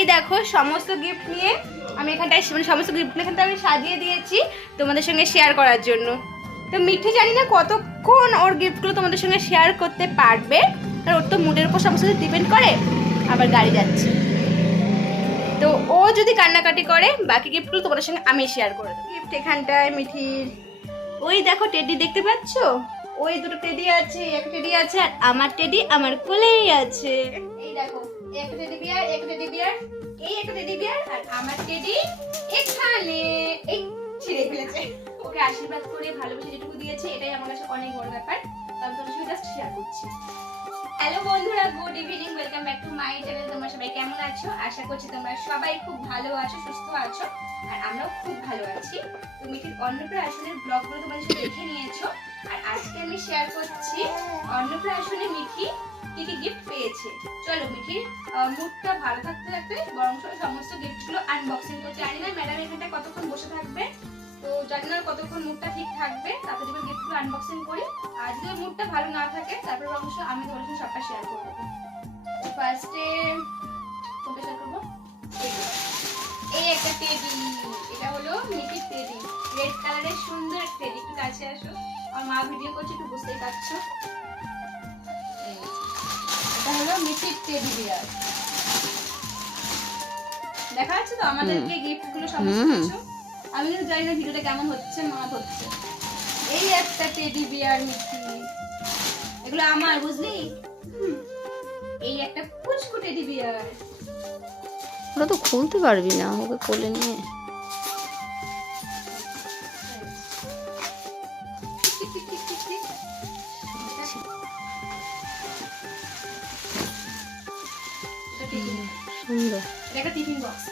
এই দেখো সমস্ত গিফট নিয়ে আমি এখানটায় মানে সমস্ত গিফটগুলো এখানটা আমি সাজিয়ে দিয়েছি তোমাদের সঙ্গে শেয়ার করার জন্য। তো মিঠি জানি না কতক্ষণ ওর গিফটগুলো তোমাদের সঙ্গে শেয়ার করতে পারবে, কারণ ওর তো মুডের উপর সমস্ত কিছু ডিপেন্ড করে। আবার গাড়ি যাচ্ছে, তো ও যদি কান্নাকাটি করে বাকি গিফটগুলো তোমাদের সঙ্গে আমি শেয়ার করে দেবো। গিফট এখানটায় মিঠির ওই দেখো টেডি দেখতে পাচ্ছ, ওই দুটো টেডি আছে, এক টেডি আছে আর আমার টেডি আমার কোলেই আছে। এই দেখো একটা টেডি বিয়ার, একটা টেডি বিয়ার, এই একটা টেডি বিয়ার আর আমার টেডি এখানে এই ছিঁড়ে ফেলেছে। ওকে আশীর্বাদ করে ভালোবেসে যেটুকু দিয়েছে এটাই আমার কাছে অনেক বড় ব্যাপার, আমি তোমার সঙ্গে জাস্ট শেয়ার করছি। হ্যালো বন্ধুরা, good evening, welcome back to my channel. তোমরা সবাই কেমন আছো? আশা করছি তোমরা সবাই খুব ভালো আছো, সুস্থ আছো, আর আমরাও খুব ভালো আছি। তো মিঠির অন্নপ্রাশনের ব্লগগুলো তোমাদের সাথে দেখে নিয়েছো, আর আজকে আমি শেয়ার করছি অন্নপ্রাশনে মিঠি কি কি গিফট পেয়েছে। চলো মিঠির মুডটা ভালো থাকতে থাকতে বরং সমস্ত গিফটগুলো আনবক্সিং করতে। জানি না ম্যাডাম এখানটা কতক্ষণ বসে থাকবে, তো জানি না কতক্ষণ মুডটা ঠিক থাকবে, তারপর যখন গিফটগুলো আনবক্সিং করি। আর যদি মুডটা ভালো না থাকে তারপর অবশ্য আমি তোমার সাথে সবটা শেয়ার করে দেবো। তো ফার্স্টে কোনটা শেয়ার করবো? এই একটা টেডি, এটা হলো মিঠির টেডি, রেড কালারের সুন্দর একটা টেডি। একটু কাছে আসো, আমার মা ভিডিও করছে, একটু বুঝতেই পারছো। এটা হলো মিঠির টেডি বিয়ার, দেখা যাচ্ছে তো আমাদেরকে গিফটগুলো সমস্ত কিছু। আমি কিন্তু জানি না ভিডিওটা কেমন হচ্ছে, মা হচ্ছে। এই একটা টেডি বিয়ার মিঠি, এগুলো আমার, বুঝলি? এই একটা পুচকু টেডি বিয়ার, ওটা তো খুলতে পারবি না, ওকে কোলে নিয়ে। সুন্দর, এটা একটা টিফিন বক্স।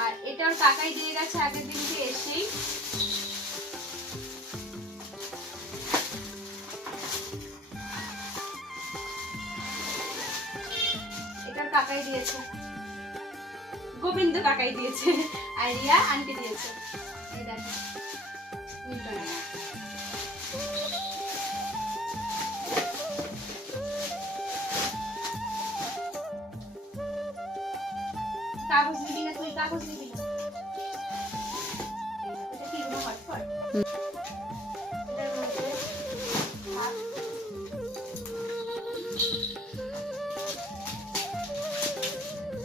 আর এটাও টাকাই দিয়ে গেছে আগের দিনকে এসেই। কাকাই দিয়েছে, গোবিন্দ কাকাই দিয়েছে, আর রিয়া আন্টি দিয়েছে। এই দেখো কাগজ নিবি না তুই? কাগজ নিবি না? এটা কি কোনো হটপট?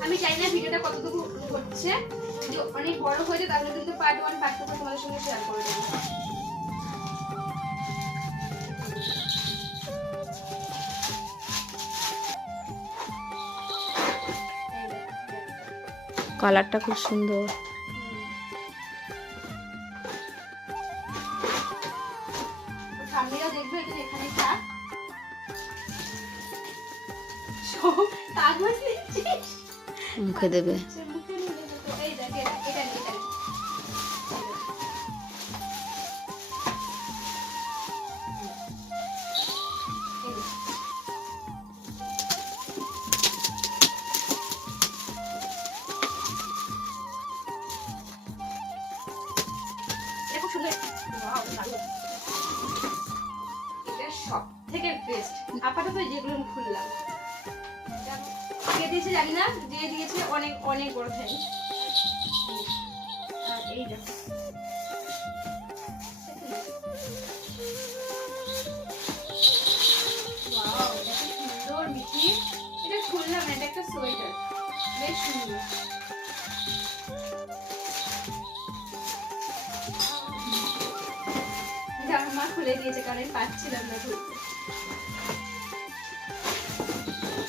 আমি জানি না ভিডিওটা কতটুকু হচ্ছে, যদি অনেক বড় হয়ে যায় তাহলে কিন্তু পার্ট 1 পার্ট 2 তোমাদের সঙ্গে শেয়ার করে দেবো। কালারটা খুব সুন্দর। সামনেও দেখবে, এটা এখানে থাক। কাগজ নিচ্ছিস? মুখে দেবে। সবথেকে বেস্ট আপাতত যেগুলো আমি খুললাম, কে দিয়েছে জানি না, দিয়ে দিয়েছে অনেক অনেক বড় থ্যাঙ্কস। আর এই দেখো ওয়াও, এটা কি সুন্দর মিঠি। এটা খুললাম, এটা একটা সোয়েটার, বেশ সুন্দর। এটা আমার মা খুলে দিয়েছে কারণ আমি পাচ্ছিলাম না খুলতে।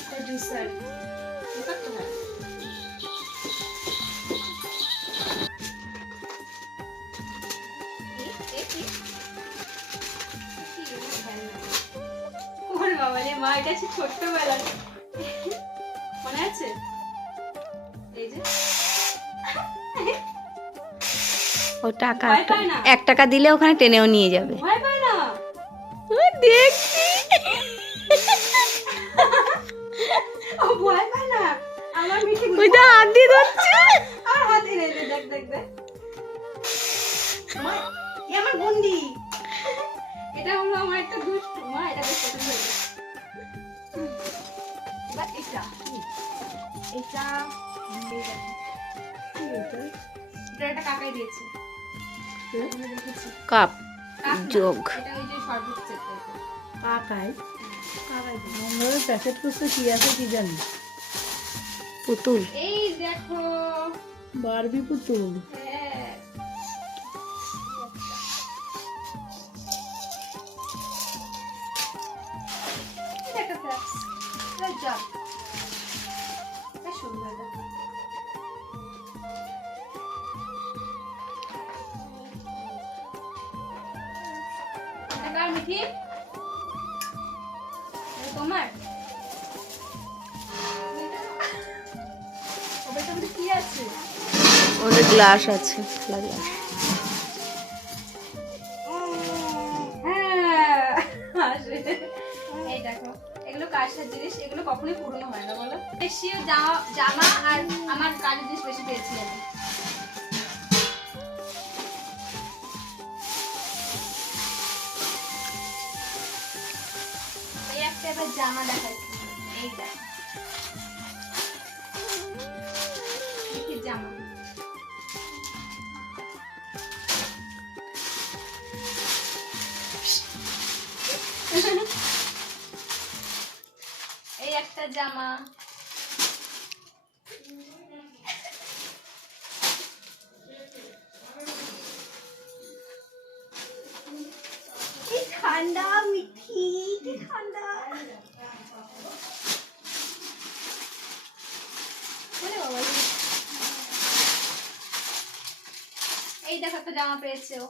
এটা জুসার, মা এটা আছে ছোট্টবেলা, মনে আছে? এই যে ও টাকা 1 টাকা দিলে ওখানে টেনেও নিয়ে যাবে। ভয় পায় না, দেখছি ও ভয় পায় না আমার মিঠি ওই তো হাত দিয়ে ধরছে। আর হাতে নেই দেখ দেখ দেখ মা এ আমার গুন্ডি এটা হলো আমার একটা দুষ্টু মা এটা বেশ পছন্দ হয়েছে বা এটা এটা এটা একটা কাকাই দিয়েছে কাপ কাক না, যোগ এটা ওই যে শরবত সেট টাইপের কাকাই কাকাই দিয়েছে আমরা প্যাকেট করতে কি আছে কি জানি পুতুল। এই দেখো বারবি পুতুল হ্যাঁ এটা একটা ফ্লাক্স এটা জব বেশ সুন্দর এটা এটা কার মিঠি এটা তোমার ওটার মধ্যে কি আছে ওদের গ্লাস আছে, খোলা গ্লাস। হ্যাঁ আসে। এই দেখো এগুলো কাজের জিনিস এগুলো কখনোই পুরনো হয় না বলো বেশি জামা আর আমার কাজের জিনিস বেশি পেয়েছি আমি এই একটা এবার জামা দেখাচ্ছি এই দেখ কি জামা এই একটা জামা কি ঠান্ডা মিঠি কি ঠান্ডা ওরে বাবা এই দেখো একটা জামা পেয়েছে ও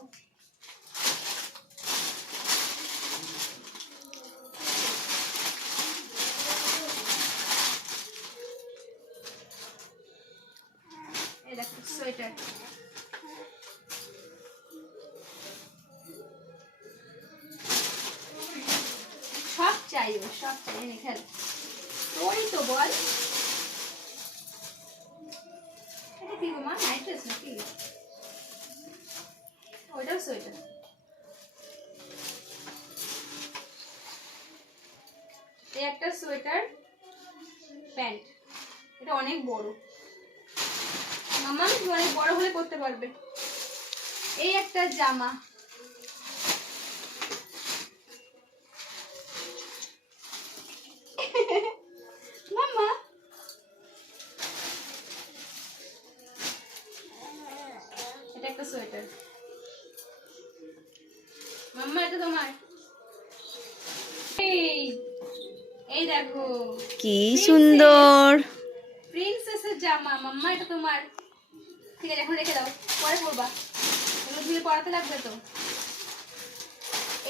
এই দেখো সোয়েটার সব চাই ও সব চাই খেল তোরই তো বল এটা কি গো মা নাইট ড্রেস নাকি ওইটাও সোয়েটার এই একটা সোয়েটার প্যান্ট এটা অনেক বড় মামা তুমি অনেক বড় হলে করতে পারবে এই একটা জামা মামা এটা একটা সোয়েটার মাম্মা এটা তোমার এই এই দেখো কি সুন্দর। প্রিন্সেসের জামা মাম্মা এটা তোমার ঠিক আছে এখন রেখে দাও পরে পরবা এগুলো ধুয়ে পরাতে লাগবে তো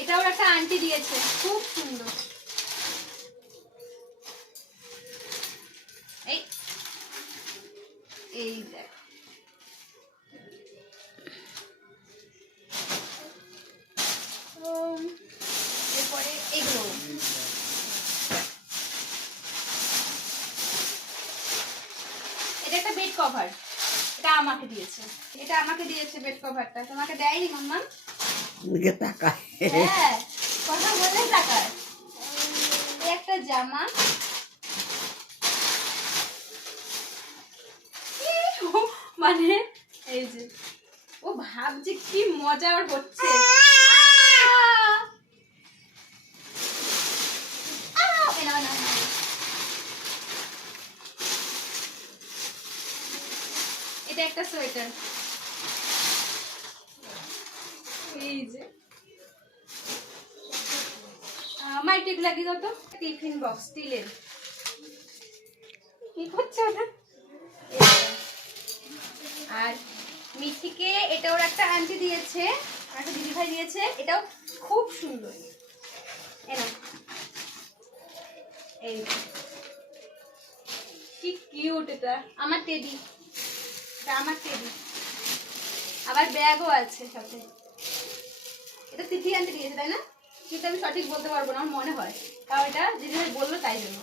এটাও একটা আন্টি দিয়েছে খুব সুন্দর এই এই দেখ এরপরে এগুলো এটা একটা বেড কভার এটা আমাকে দিয়েছে বেড কভারটা তোমাকে দেয়নি মাম্মা দিকে তাকায় হ্যাঁ কথা বলে টাকায় এই একটা জামা মানে এই যে ও ভাবছে কি মজা ওর হচ্ছে এটা একটা সোয়েটার এই যে মাইটেক লাগিয়ে দাও তো টিফিন বক্স স্টিলের কি করছে ওটা আর মিঠিকে এটা ওর একটা আন্টি দিয়েছে একটা দিদি ভাই দিয়েছে এটাও খুব সুন্দর এনা এই কি কিউট এটা আমার টেডি এটা আমার টেডি আবার ব্যাগও আছে সাথে এটা তিথি আনতে দিয়েছে তাই না কিন্তু আমি সঠিক বলতে পারবো না আমার মনে হয় তাও এটা দিদি ভাই বললো তাই জন্য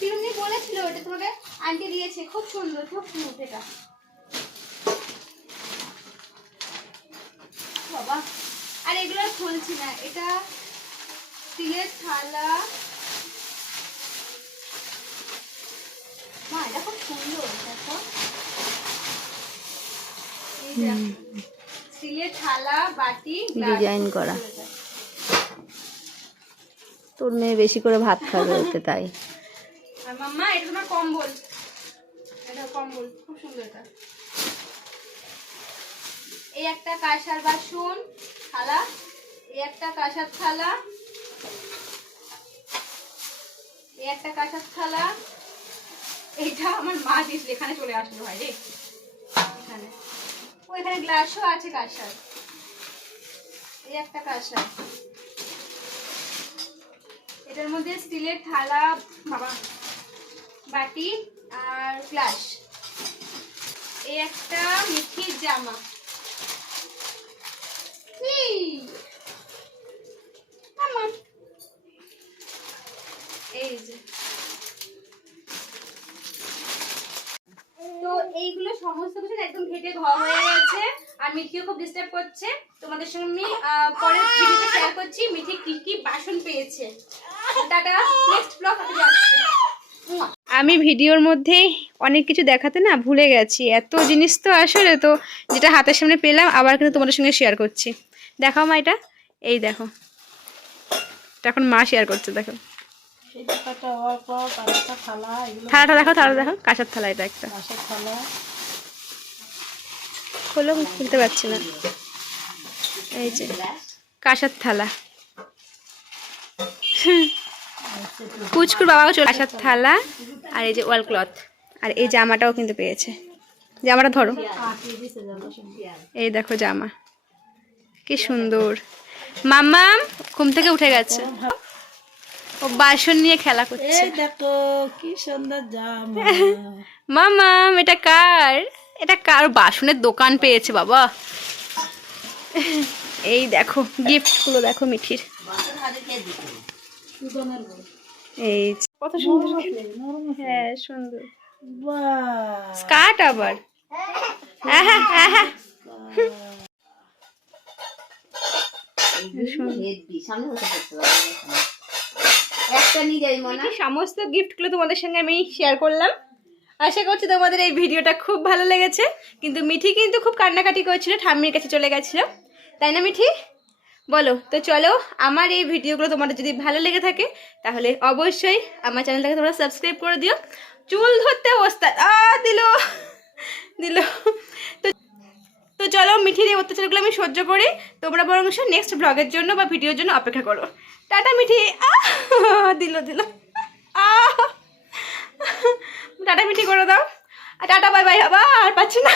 পিরুমনি বলেছিল এটা তোমাকে আন্টি দিয়েছে, খুব সুন্দর, খুব স্মুথ এটা। বাবা, আর এগুলো আর খুলছি না। এটা স্টিলের থালা, মা এটা খুব সুন্দর, দেখো এই দেখো, স্টিলের থালা, বাটি, ডিজাইন করা। তোর মেয়ে বেশি করে ভাত খাবে ওতে, তাই। আর মাম্মা এটা তোমার কম্বল, এটা কম্বল, খুব সুন্দর এটা। এই একটা কাঁসার বাসন থালা, এই একটা কাঁসার থালা, এই একটা কাঁসার থালা। এইটা আমার মা দিয়েছিল, এখানে চলে আসলো ভাই রে, এখানে ও এখানে গ্লাসও আছে কাঁসার। এই একটা কাঁসার, এটার মধ্যে স্টিলের থালা, বাবা, বাটি আর গ্লাস। এই একটা মিঠির জামা, এই যে। তো এইগুলো সমস্ত কিছু একদম ঘেটে ঘর হয়ে গেছে। আর মিঠিও খুব ডিস্টার্ব করছে। তোমাদের সঙ্গে আমি পরের ভিডিওতে শেয়ার করছি মিঠি কি কি বাসন পেয়েছে। টাটা, নেক্সট ব্লগ হতে যাচ্ছে। আমি ভিডিওর মধ্যে অনেক কিছু দেখাতে না ভুলে গেছি, এত জিনিস তো আসলে, তো যেটা হাতের সামনে পেলাম আবার কিন্তু তোমাদের সঙ্গে শেয়ার করছি। দেখাও মা এটা, এই দেখো, এটা এখন মা শেয়ার করছে, দেখো থালাটা দেখো, থালা দেখো, কাঁসার থালা, এটা একটা হলো, খুলতে পারছি না। এই যে কাঁসার থালা, পুচকুর বাবাও চলে, কাঁসার থালা, আর এই যে ওয়াল ক্লথ, আর এই জামাটাও কিন্তু পেয়েছে। জামাটা ধরো, এই দেখো জামা, কি সুন্দর। মাম্মাম ঘুম থেকে উঠে গেছে, ও বাসন নিয়ে খেলা করছে। দেখো কি সুন্দর জামা। মাম্মাম এটা কার? এটা কার? বাসনের দোকান পেয়েছে বাবা। এই দেখো গিফটগুলো দেখো মিঠির, এই কত সুন্দর, হ্যাঁ সুন্দর, স্কার্ট আবার, সমস্ত গিফটগুলো তোমাদের সঙ্গে আমি শেয়ার করলাম। আশা করছি তোমাদের এই ভিডিওটা খুব ভালো লেগেছে। কিন্তু মিঠি কিন্তু খুব কান্নাকাটি করেছিল, ঠাম্মির কাছে চলে গেছিল, তাই না মিঠি? বলো তো। চলো, আমার এই ভিডিওগুলো তোমাদের যদি ভালো লেগে থাকে তাহলে অবশ্যই আমার চ্যানেলটাকে তোমরা সাবস্ক্রাইব করে দিও। চুল ধরতে অবস্থা দিল দিল। তো চলো, মিঠির এই অত্যাচারগুলো আমি সহ্য করি, তোমরা বরং নেক্সট ব্লগের জন্য বা ভিডিওর জন্য অপেক্ষা করো। টাটা মিঠি, দিল দিল, টাটা মিঠি করে দাও, আর টাটা বাই বাই, আবার পাচ্ছি না।